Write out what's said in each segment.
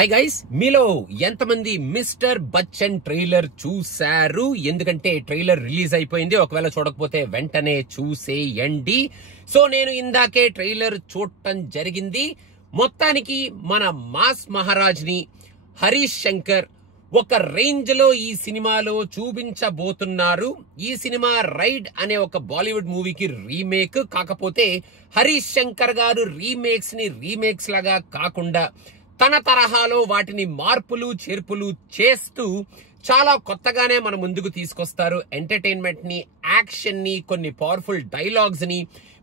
Hi guys, మీలో ఎంతమంది mister Bachchan trailer చూశారు? ఎందుకంటే ట్రైలర్ రిలీజ్ అయిపోయింది. ఒకవేళ చూడకపోతే వెంటనే చూసేయండి. సో నేను ఇందాకే ట్రైలర్ చూడటం జరిగింది. మొత్తానికి మన మాస్ మహారాజ్ ని హరీష్ శంకర్ ఒక రేంజ్ లో ఈ సినిమాలో చూపించబోతున్నారు. ఈ సినిమా రైడ్ అనే ఒక బాలీవుడ్ మూవీకి రీమేక్. కాకపోతే హరీష్ శంకర్ గారు రీమేక్స్ ని రీమేక్స్ లాగా కాకుండా తన తరహాలో వాటిని మార్పులు చేర్పులు చేస్తూ చాలా కొత్తగానే మన ముందుకు తీసుకొస్తారు. ఎంటర్టైన్మెంట్ ని, యాక్షన్ ని, కొన్ని పవర్ఫుల్ డైలాగ్స్ ని,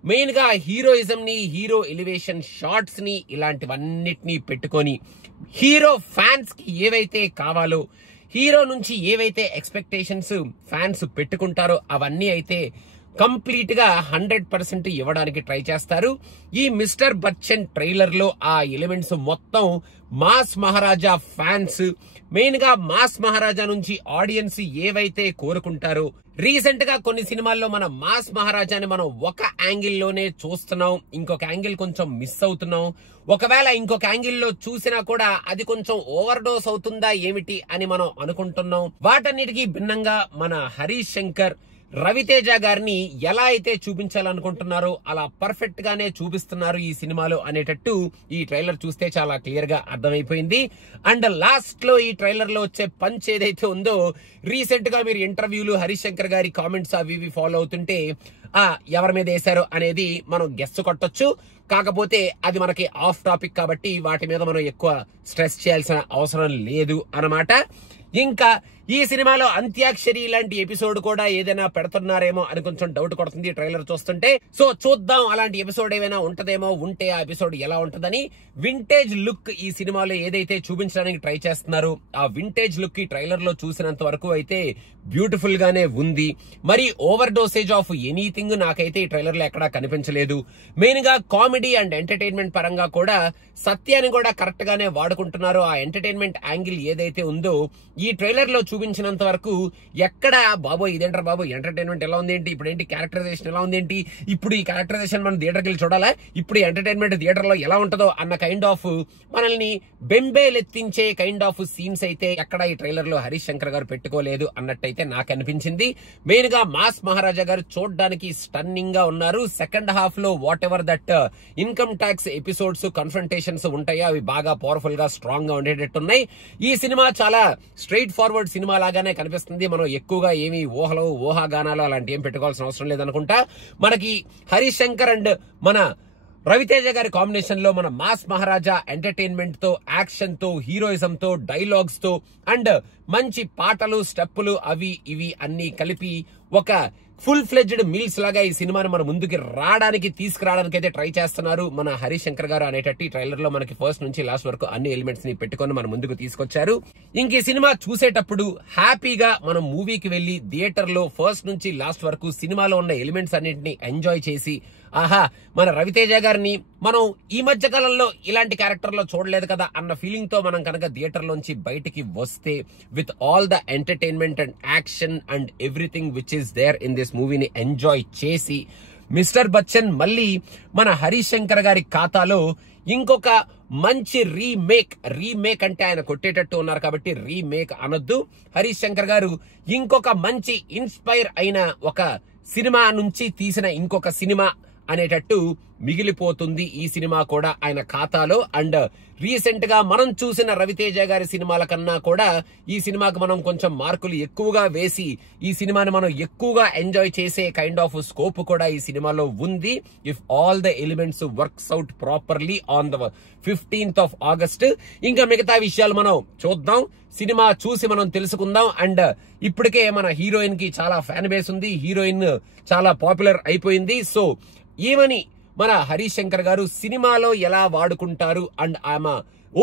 మెయిన్ గా హీరోయిజం ని, హీరో ఎలివేషన్ షాట్స్ ని, ఇలాంటివన్నిటినీ పెట్టుకొని హీరో ఫ్యాన్స్ కి ఏవైతే కావాలో, హీరో నుంచి ఏవైతే ఎక్స్పెక్టేషన్స్ ఫ్యాన్స్ పెట్టుకుంటారో అవన్నీ అయితే కంప్లీట్ గా 100% ఇవ్వడానికి ట్రై చేస్తారు. ఈ మిస్టర్ బచ్చన్ ట్రైలర్ లో ఆ ఎలిమెంట్స్ మొత్తం మాస్ మహారాజా ఫ్యాన్స్, మెయిన్ గా మాస్ మహారాజా నుంచి ఆడియన్స్ ఏవైతే కోరుకుంటారో, రీసెంట్ గా కొన్ని సినిమాల్లో మన మాస్ మహారాజాని మనం ఒక యాంగిల్ లోనే చూస్తున్నాం, ఇంకొక యాంగిల్ కొంచెం మిస్ అవుతున్నాం. ఒకవేళ ఇంకొక యాంగిల్ లో చూసినా కూడా అది కొంచెం ఓవర్ డోస్ అవుతుందా ఏమిటి అని మనం అనుకుంటున్నాం. వాటన్నిటికీ భిన్నంగా మన హరీష్ శంకర్ రవితేజ గారిని ఎలా అయితే చూపించాలనుకుంటున్నారో అలా పర్ఫెక్ట్ గానే చూపిస్తున్నారు ఈ సినిమాలో అనేటట్టు ఈ ట్రైలర్ చూస్తే చాలా క్లియర్ గా అర్థమైపోయింది. అండ్ లాస్ట్ లో ఈ ట్రైలర్ లో వచ్చే పంచ్ ఏదైతే ఉందో, రీసెంట్ గా మీరు ఇంటర్వ్యూలు, హరీష్ శంకర్ గారి కామెంట్స్ అవి ఫాలో అవుతుంటే ఎవరి మీద వేశారో అనేది మనం గెస్ కొట్టొచ్చు. కాకపోతే అది మనకి ఆఫ్ టాపిక్ కాబట్టి వాటి మీద మనం ఎక్కువ స్ట్రెస్ చేయాల్సిన అవసరం లేదు అన్నమాట. ఇంకా ఈ సినిమాలో అంత్యాక్షరి లాంటి ఎపిసోడ్ కూడా ఏదైనా పెడుతున్నారేమో అని కొంచెం డౌట్ కొడుతుంది ట్రైలర్ చూస్తుంటే. సో చూద్దాం, అలాంటి ఎపిసోడ్ ఏమైనా ఉంటదేమో, ఉంటే ఆ ఎపిసోడ్ ఎలా ఉంటదని. వింటేజ్ లుక్ ఈ సినిమాలో ఏదైతే చూపించడానికి ట్రై చేస్తున్నారో ఆ వింటేజ్ లుక్ ఈ ట్రైలర్ లో చూసినంత వరకు అయితే బ్యూటిఫుల్ గానే ఉంది. మరి ఓవర్ డోసేజ్ ఆఫ్ ఎనీథింగ్ నాకైతే ఈ ట్రైలర్ లో ఎక్కడా కనిపించలేదు. మెయిన్ గా కామెడీ అండ్ ఎంటర్టైన్మెంట్ పరంగా కూడా సత్యాన్ని కూడా కరెక్ట్ గానే వాడుకుంటున్నారు. ఆ ఎంటర్టైన్మెంట్ యాంగిల్ ఏదైతే ఉందో ఈ ట్రైలర్ లో చూపించినంత వరకు ఎక్కడ బాబోయ్ ఇదేంటారు బాబు, ఎంటర్టైన్మెంట్ ఎలా ఉంది ఏంటి, ఇప్పుడు ఏంటి క్యారెక్టరైజేషన్ ఎలా ఉంది ఏంటి, ఇప్పుడు ఈ క్యారెక్టరైజేషన్ మనం థియేటర్కి వెళ్ళి చూడాలా, ఇప్పుడు ఎంటర్టైన్మెంట్ థియేటర్ లో ఎలా ఉంటుందో అన్న కైండ్ ఆఫ్ మనల్ని బెంబేలెత్తించే కైండ్ ఆఫ్ సీన్స్ అయితే ఎక్కడ ఈ ట్రైలర్ లో హరీష్ శంకర్ గారు పెట్టుకోలేదు అన్నట్టయితే నాకు అనిపించింది. మెయిన్ గా మాస్ మహారాజా గారు చూడడానికి స్టన్నింగ్ గా ఉన్నారు. సెకండ్ హాఫ్ లో what ever that income tax episodes, confrontations ఉంటాయో అవి బాగా పవర్ఫుల్ గా స్ట్రాంగ్ గా ఉండేటట్టున్నాయి. ఈ సినిమా చాలా స్ట్రైట్ ఫార్వర్డ్ సినిమా లాగానే కనిపిస్తుంది. మనం ఎక్కువగా ఏమి ఊహాగానాలు అలాంటి ఏం పెట్టుకోవాల్సిన అవసరం లేదనుకుంటా. మనకి హరీష్ శంకర్ అండ్ మన రవితేజ గారి కాంబినేషన్ లో మన మాస్ మహారాజా ఎంటర్టైన్మెంట్ తో, యాక్షన్ తో, హీరోయిజం తో, డైలాగ్స్ తో అండ్ మంచి పాటలు, స్టెప్పులు అవి ఇవి అన్ని కలిపి ఒక ఫుల్ ఫ్లెడ్జ్డ్ మీల్స్ లాగా ఈ సినిమాని మన ముందుకి తీసుకురావడానికి అయితే ట్రై చేస్తున్నారు మన హరీష్ శంకర్ గారు అనేటట్టు ఈ ట్రైలర్ లో మనకి ఫస్ట్ నుంచి లాస్ట్ వరకు అన్ని ఎలిమెంట్స్ ని పెట్టుకొని మన ముందుకు తీసుకొచ్చారు. ఇంక ఈ సినిమా చూసేటప్పుడు హ్యాపీగా మనం మూవీకి వెళ్లి థియేటర్ లో ఫస్ట్ నుంచి లాస్ట్ వరకు సినిమాలో ఉన్న ఎలిమెంట్స్ అన్నింటినీ ఎంజాయ్ చేసి, ఆహా మన రవితేజ గారిని మనం ఈ మధ్య కాలంలో ఇలాంటి క్యారెక్టర్ లో చూడలేదు కదా అన్న ఫీలింగ్ తో మనం కనుక థియేటర్ లోంచి బయటికి వస్తే with all the entertainment and action and everything which is there in this మూవీని ఎంజాయ్ చేసి, మిస్టర్ బచ్చన్ మళ్ళీ మన హరీష్ శంకర్ గారి ఖాతాలో ఇంకొక మంచి రీమేక్ అంటే ఆయన కొట్టేటట్టు ఉన్నారు కాబట్టి రీమేక్ అనొద్దు. హరీష్ శంకర్ గారు ఇంకొక మంచి ఇన్స్పైర్ అయిన ఒక సినిమా నుంచి తీసిన ఇంకొక సినిమా అనేటట్టు మిగిలిపోతుంది ఈ సినిమా కూడా ఆయన ఖాతాలో. అండ్ రీసెంట్ గా మనం చూసిన రవితేజ గారి సినిమాల కన్నా కూడా ఈ సినిమాకి మనం కొంచెం మార్కులు ఎక్కువగా వేసి ఈ సినిమాని మనం ఎక్కువగా ఎంజాయ్ చేసే కైండ్ ఆఫ్ స్కోప్ కూడా ఈ సినిమాలో ఉంది. If all the elements works out properly on the 15th of August. ఇంకా మిగతా విషయాలు మనం చూద్దాం, సినిమా చూసి మనం తెలుసుకుందాం. అండ్ ఇప్పటికే మన హీరోయిన్ కి చాలా ఫ్యాన్ బేస్ ఉంది, హీరోయిన్ చాలా పాపులర్ అయిపోయింది. సో ఈమెని మన హరీష్ శంకర్ గారు సినిమాలో ఎలా వాడుకుంటారు అండ్ ఆమె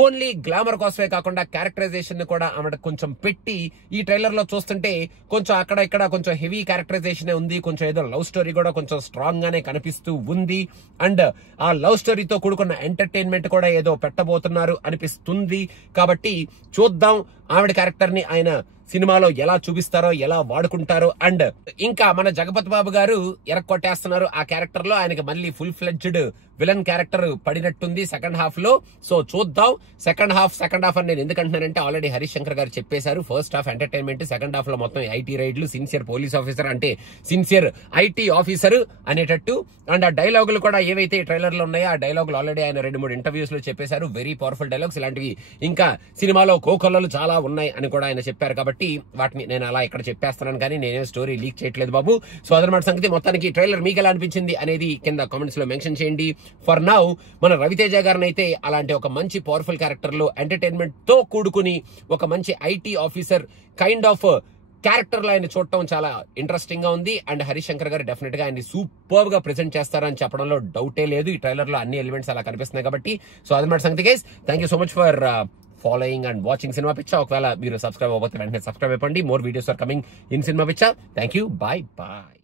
ఓన్లీ గ్లామర్ కోసమే కాకుండా క్యారెక్టరైజేషన్ కూడా ఆమె కొంచెం పెట్టి ఈ ట్రైలర్ లో చూస్తుంటే కొంచెం అక్కడ ఇక్కడ కొంచెం హెవీ క్యారెక్టరైజేషన్ ఉంది, కొంచెం ఏదో లవ్ స్టోరీ కూడా కొంచెం స్ట్రాంగ్ గానే కనిపిస్తూ ఉంది. అండ్ ఆ లవ్ స్టోరీతో కూడుకున్న ఎంటర్టైన్మెంట్ కూడా ఏదో పెట్టబోతున్నారు అనిపిస్తుంది. కాబట్టి చూద్దాం ఆవిడ క్యారెక్టర్ ని ఆయన సినిమాలో ఎలా చూపిస్తారో, ఎలా వాడుకుంటారో, అండ్ ఇంకా మన జగపతి బాబు గారు ఎరక్కొట్టేస్తున్నారు ఆ క్యారెక్టర్ లో. ఆయనకి మళ్ళీ ఫుల్ ఫ్లెడ్జ్డ్ విలన్ క్యారెక్టర్ పడినట్టుంది సెకండ్ హాఫ్ లో. సో చూద్దాం. సెకండ్ హాఫ్ అని నేను ఎందుకంటున్నానంటే ఆల్రెడీ హరీష్ శంకర్ గారు చెప్పేశారు. First half entertainment, second half లో మొత్తం ఐటీ రైడ్లు, సిన్సియర్ పోలీస్ ఆఫీసర్ అంటే సిన్సియర్ ఐటీ ఆఫీసర్ అనేటట్టు. అండ్ ఆ డైలాగులు కూడా ఏవైతే ట్రైలర్ లో ఉన్నాయో ఆ డైలాగులు ఆల్రెడీ ఆయన 2-3 ఇంటర్వ్యూస్ లో చెప్పేశారు. Very powerful dialogues. ఇలాంటివి ఇంకా సినిమాలో కోకొల్లలు చాలా ఉన్నాయి అని కూడా ఆయన చెప్పారు. కాబట్టి వాటిని నేను అలా ఇక్కడ చెప్పేస్తున్నాను, కానీ నేనే స్టోరీ లీక్ చేయట్లేదు బాబు. సో అదనమాట సంగతి. మొత్తానికి ట్రైలర్ మీకు ఎలా అనిపించింది అనేది కింద కామెంట్స్ లో మెన్షన్ చేయండి. ఫర్ నౌ మన రవితేజ గారిని అయితే అలాంటి ఒక మంచి పవర్ఫుల్ క్యారెక్టర్ లో ఎంటర్టైన్మెంట్ తో కూడుకుని ఒక మంచి IT officer kind of character లో ఆయన చూడటం చాలా ఇంట్రెస్టింగ్ గా ఉంది. అండ్ హరీష్ శంకర్ గారు డెఫినెట్ గా ఆయన సూపర్ గా ప్రెజెంట్ చేస్తారని చెప్పడంలో డౌటే లేదు. ఈ ట్రైలర్ లో అన్ని ఎలిమెంట్స్ అలా కనిపిస్తున్నాయి కాబట్టి. సో అదనమాట సంగతి guys. Thank you so much for following and watching Cinema Pichcha. ఒకవేళ మీరు సబ్స్క్రైబ్ అవ్వకపోతే వెంటనే సబ్స్క్రైబ్ అయిపోండి. More videos are coming in Cinema Pichcha. Thank you. Bye bye.